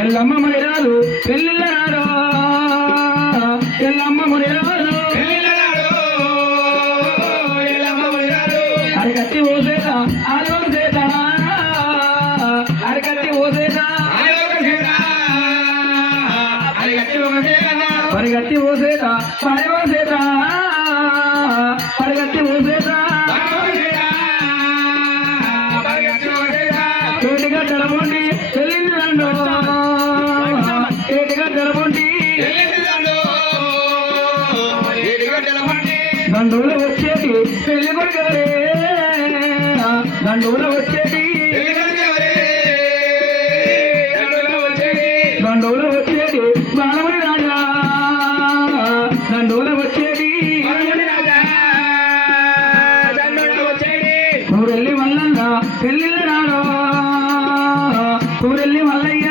ఎల్లమ్మ మునిరాలు పెళ్ళిళ్ళనాడు ఎల్లమ్మ మునిరాలు అరగట్టి ఓసేత ఆలోక చేత అరగట్టి ఓసేత పరిగట్టి ఓసేత పడవసేత పరిగట్టి ఓసేత తోటిగా తెలబండి పెళ్ళిందండు ఏటిగా తెలబండి దండూలు వచ్చేటి పెళ్లి కొడుకవరే దండూలు వచ్చేటి దండూలు వచ్చేటి బాలమణి రాజా దండూలు వచ్చేటి ఊరెల్లి మల్లన్న పెళ్ళిళ్ళ నాడు ఊరెల్లి మల్లయ్య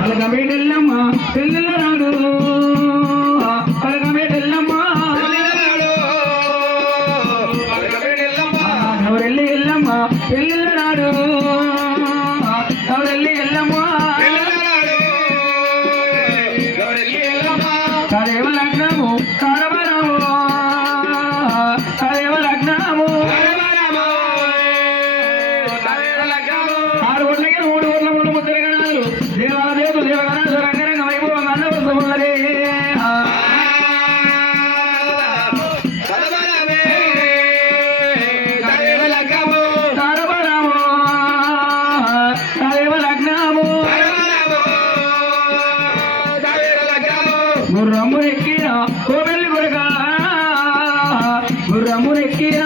పలకమేటెల్లమ్మ పెళ్ళిళ్ళ నాడు పలకమేటెల్లమ్మ ఎవరెల్లి ఎల్లమ్మ పెళ్ళిళ్ళ నాడు ఎవరెల్లి ఎల్లమ్మ కరేవ లగ్నము కారవరము కరేవ లగ్నము 6 ఊర్లకి 3 ఊర్ల ముందు ముద్రగణాలు దేవాదేవులు దేవగణాలు రంగరంగ వైభవం అన్నవసములరే గుర్రము ఎక్కిన కోవెల్లి కొడుక గుర్రము ఎక్కిన